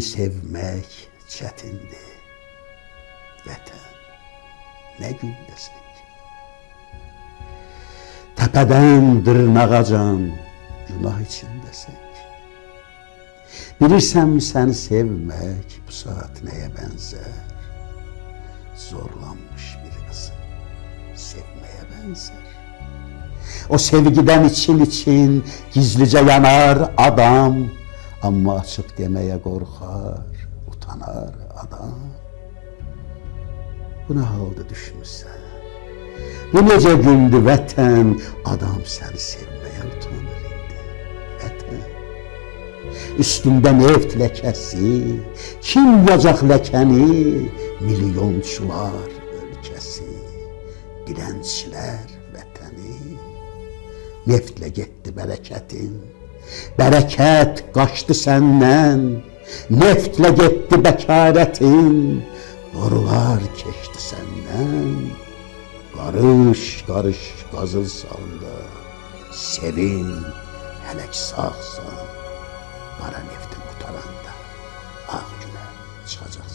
Sevmək çətindir, vətən, nə gündəsən ki? Təpədən dırnağacan günah içindəsən ki? Bilirsənmi səni sevmək bu saat nəyə bənzər? Zorlanmış bir qızı sevməyə bənzər. O sevgidən için gizlicə yanar adam, amma açıq deməyə qorxar, utanar adam. Bu nə halda düşmüşsən? Bu necə gündür vətən? Adam səni sevməyə utanır indi, vətən. Üstündə neft ləkəsi, kim yacaq ləkəni? Milyonçular ölkəsi, dilənçilər vətəni. Neftlə getdi bərəkətin, bərəkət qaçdı səndən. Neftlə getdi bəkarətin, borular keçdi səndən. Qarış, qarış qazılsan da, sevin, hələ ki sağsan. Qara neftin qutaranda, ağ günə çıxacaqsan.